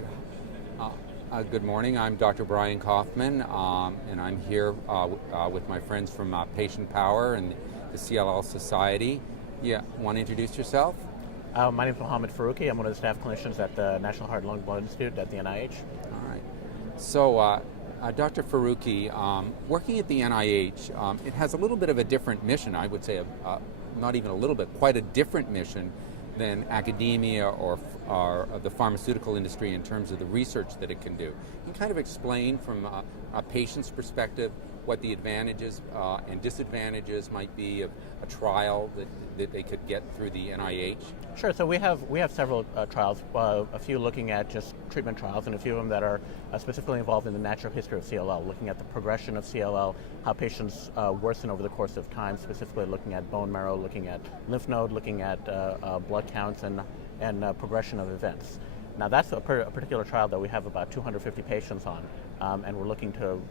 right. Good morning. I'm Dr. Brian Kaufman, and I'm here with my friends from Patient Power and the CLL Society. Yeah, want to introduce yourself? My name is Mohammed Farooqui. I'm one of the staff clinicians at the National Heart and Lung Blood Institute at the NIH. All right. So, Dr. Farooqui, working at the NIH, it has a little bit of a different mission. I would say, not even a little bit, quite a different mission than academia or the pharmaceutical industry in terms of the research that it can do. Can you kind of explain from a patient's perspective what the advantages and disadvantages might be of a trial that they could get through the NIH? Sure. So we have several trials, a few looking at just treatment trials, and a few of them that are specifically involved in the natural history of CLL, looking at the progression of CLL, how patients worsen over the course of time, specifically looking at bone marrow, looking at lymph node, looking at blood counts, and progression of events. Now that's a particular trial that we have about 250 patients on, and we're looking to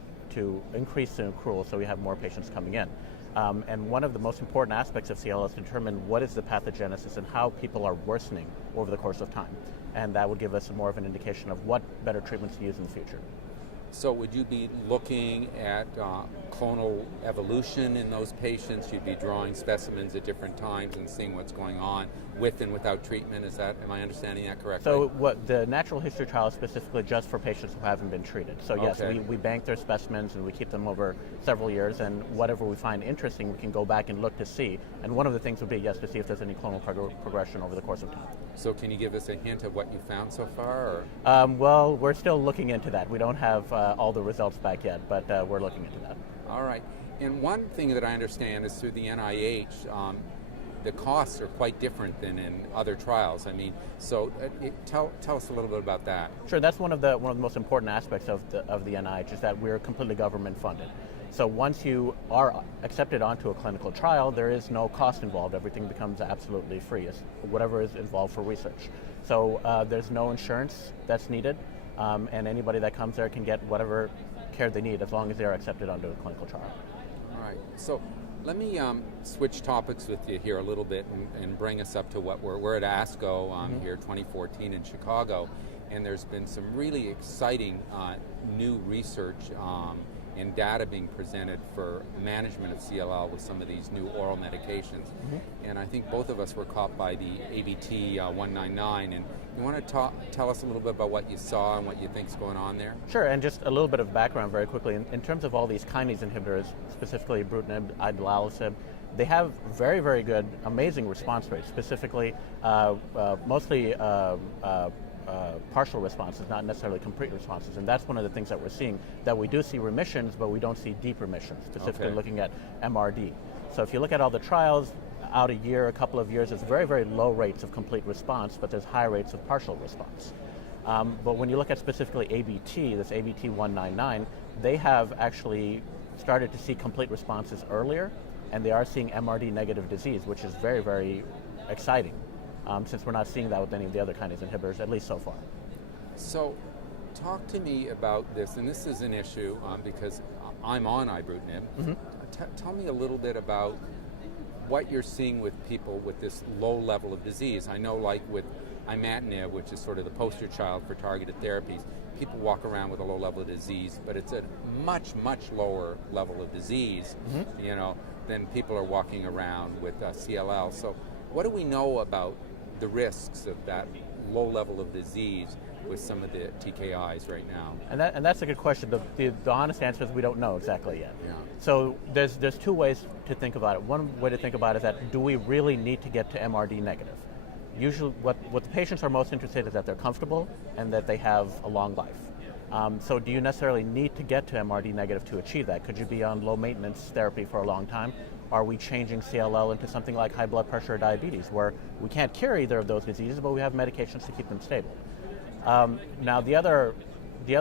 increase the accrual so we have more patients coming in. And one of the most important aspects of CLL is to determine what is the pathogenesis and how people are worsening over the course of time. And that would give us more of an indication of what better treatments to use in the future. So would you be looking at clonal evolution in those patients? You'd be drawing specimens at different times and seeing what's going on with and without treatment. Am I understanding that correctly? So what the natural history trial is specifically just for patients who haven't been treated. So yes, Okay. we bank their specimens and we keep them over several years, and whatever we find interesting, we can go back and look to see. And one of the things would be, yes, to see if there's any clonal progression over the course of time. So can you give us a hint of what you found so far? Well, we're still looking into that. We don't have all the results back yet, but we're looking into that. All right. And one thing that I understand is through the NIH, the costs are quite different than in other trials. I mean, so tell us a little bit about that. Sure, that's one of the most important aspects of the NIH is that we're completely government funded. So once you are accepted onto a clinical trial, there is no cost involved. Everything becomes absolutely free, whatever is involved for research. So there's no insurance that's needed, and anybody that comes there can get whatever care they need as long as they're accepted onto a clinical trial. All right. So let me switch topics with you here a little bit and bring us up to what we're at ASCO here 2014 in Chicago, and there's been some really exciting new research and data being presented for management of CLL with some of these new oral medications. And I think both of us were caught by the ABT-199. And you want to tell us a little bit about what you saw and what you think's going on there? Sure, and just a little bit of background very quickly. In terms of all these kinase inhibitors, specifically ibrutinib, idelalisib, they have very, very good, amazing response rates, specifically mostly partial responses, not necessarily complete responses. And that's one of the things that we're seeing, that we do see remissions, but we don't see deep remissions, specifically looking at MRD. So if you look at all the trials, out a year, a couple of years, it's very, very low rates of complete response, but there's high rates of partial response. But when you look at specifically ABT, this ABT-199, they have actually started to see complete responses earlier, and they are seeing MRD negative disease, which is very, very exciting. Since we're not seeing that with any of the other kinase inhibitors, at least so far. So talk to me about this, and this is an issue because I'm on ibrutinib. Tell me a little bit about what you're seeing with people with this low level of disease. I know like with imatinib, which is sort of the poster child for targeted therapies, people walk around with a low level of disease, but it's a much, much lower level of disease, than people are walking around with CLL. So what do we know about the risks of that low level of disease with some of the TKIs right now? And that's a good question. The honest answer is we don't know exactly yet. Yeah. So there's two ways to think about it. One way to think about it is that, do we really need to get to MRD negative? Usually what the patients are most interested in is that they're comfortable and that they have a long life. So do you necessarily need to get to MRD negative to achieve that? Could you be on low maintenance therapy for a long time? Are we changing CLL into something like high blood pressure or diabetes, where we can't cure either of those diseases, but we have medications to keep them stable? Now the other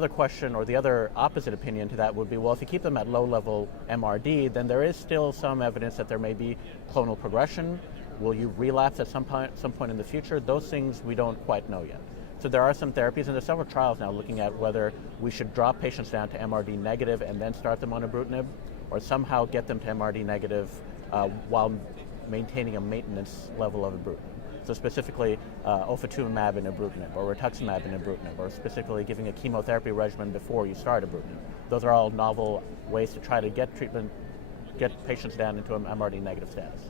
question, or the other opposite opinion to that, would be, well, if you keep them at low level MRD, then there is still some evidence that there may be clonal progression. Will you relapse at some point in the future? Those things we don't quite know yet. So there are some therapies, and there's several trials now looking at whether we should drop patients down to MRD negative and then start them on ibrutinib, or somehow get them to MRD negative while maintaining a maintenance level of ibrutinib. So specifically ofatumumab and ibrutinib, or rituximab and ibrutinib, or specifically giving a chemotherapy regimen before you start ibrutinib. Those are all novel ways to try to get patients down into an MRD negative status.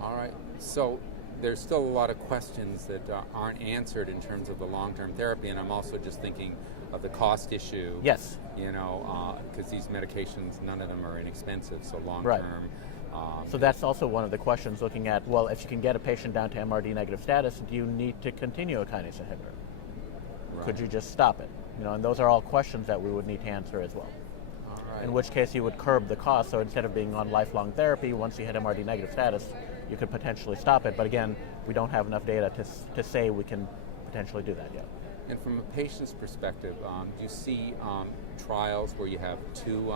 All right. So there's still a lot of questions that aren't answered in terms of the long-term therapy, and I'm also just thinking of the cost issue. Yes. Because these medications, none of them are inexpensive, so long-term. Right. So that's also one of the questions, looking at, well, if you can get a patient down to MRD negative status, do you need to continue a kinase inhibitor? Right. Could you just stop it? And those are all questions that we would need to answer as well. All right. In which case you would curb the cost, so instead of being on lifelong therapy, once you hit MRD negative status, you could potentially stop it. But again, we don't have enough data to say we can potentially do that yet. And from a patient's perspective, do you see trials where you have two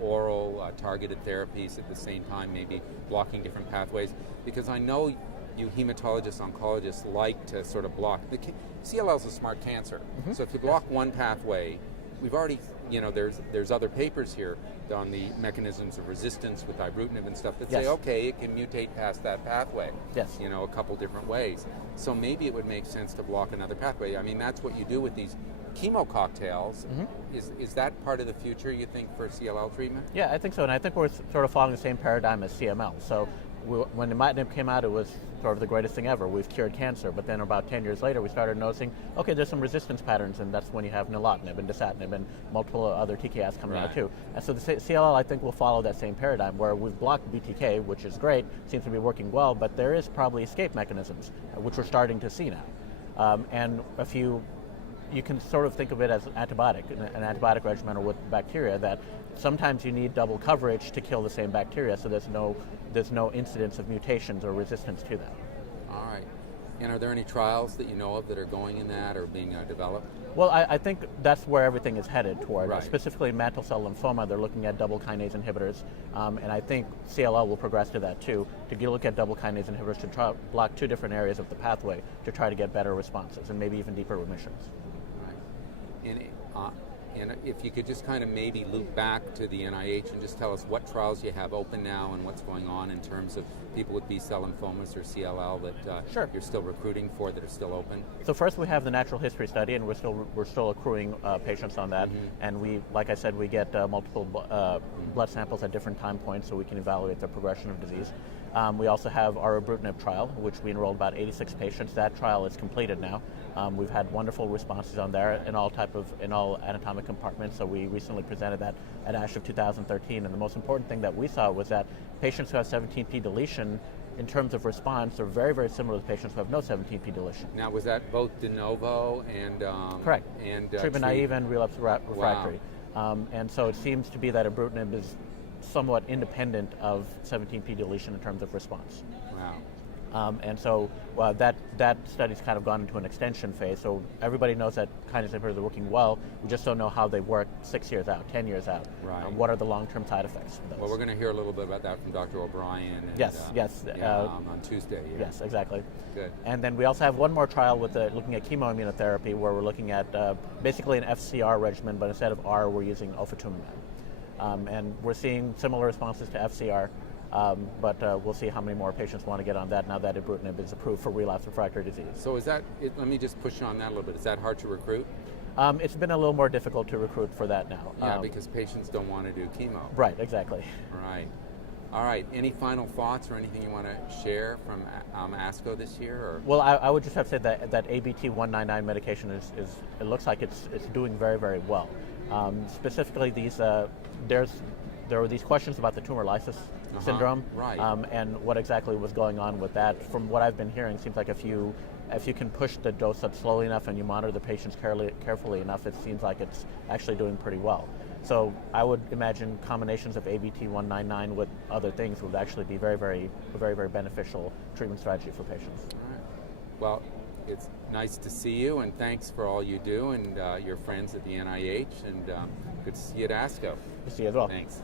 oral targeted therapies at the same time, maybe blocking different pathways? Because I know you hematologists, oncologists like to sort of block. CLL is a smart cancer. Mm-hmm. So if you block one pathway, we've already, there's other papers here on the mechanisms of resistance with ibrutinib and stuff that yes. say, okay, it can mutate past that pathway. Yes. A couple different ways. So maybe it would make sense to block another pathway. I mean, that's what you do with these chemo cocktails. Mm-hmm. Is that part of the future, you think, for CLL treatment? Yeah, I think so, and I think we're sort of following the same paradigm as CML. So when imatinib came out, it was sort of the greatest thing ever. We've cured cancer, but then about 10 years later, we started noticing, okay, there's some resistance patterns, and that's when you have nilotinib and dasatinib and multiple other TKIs coming out too. And so the CLL, I think, will follow that same paradigm, where we've blocked BTK, which is great, seems to be working well, but there is probably escape mechanisms, which we're starting to see now. And you can sort of think of it as an antibiotic regimen, or with bacteria, that sometimes you need double coverage to kill the same bacteria, so there's no incidence of mutations or resistance to that. All right. And are there any trials that you know of that are going in that or being developed? Well, I think that's where everything is headed toward. Right. Specifically mantle cell lymphoma, they're looking at double kinase inhibitors, and I think CLL will progress to that too, to look at double kinase inhibitors to try block two different areas of the pathway to try to get better responses and maybe even deeper remissions. And if you could just kind of maybe loop back to the NIH and just tell us what trials you have open now and what's going on in terms of people with B-cell lymphomas or CLL that Sure. you're still recruiting for, that are still open. So first we have the natural history study, and we're still accruing patients on that. Mm-hmm. And we, like I said, we get multiple blood samples at different time points, so we can evaluate the progression of disease. We also have our ibrutinib trial, which we enrolled about 86 patients. That trial is completed now. We've had wonderful responses on there in all anatomic compartments. So we recently presented that at ASH of 2013. And the most important thing that we saw was that patients who have 17p deletion, in terms of response, are very, very similar to patients who have no 17p deletion. Now, was that both de novo and correct? And treatment naive and relapse refractory. Wow. And so it seems to be that ibrutinib is somewhat independent of 17p deletion in terms of response. Wow. And so that study's kind of gone into an extension phase. So everybody knows that kinase inhibitors are working well. We just don't know how they work 6 years out, 10 years out. Right. What are the long-term side effects of those? Well, we're going to hear a little bit about that from Dr. O'Brien. And, Yes. on Tuesday. Yeah. Yes, exactly. Good. And then we also have one more trial with looking at chemoimmunotherapy, where we're looking at basically an FCR regimen, but instead of R, we're using ofatumumab. And we're seeing similar responses to FCR. But we'll see how many more patients want to get on that now that ibrutinib is approved for relapse refractory disease. So let me just push on that a little bit. Is that hard to recruit? It's been a little more difficult to recruit for that now. Yeah, because patients don't want to do chemo. Right, exactly. Right. All right. Any final thoughts or anything you want to share from ASCO this year? Or? Well, I would just have to say that ABT-199 medication it looks like it's doing very, very well. Specifically, there were these questions about the tumor lysis syndrome, right. And what exactly was going on with that. From what I've been hearing, it seems like if you can push the dose up slowly enough and you monitor the patients carefully enough, it seems like it's actually doing pretty well. So I would imagine combinations of ABT-199 with other things would actually be very, very beneficial treatment strategy for patients. All right. Well, it's nice to see you, and thanks for all you do, and your friends at the NIH, and good to see you at ASCO. Good to see you as well. Thanks.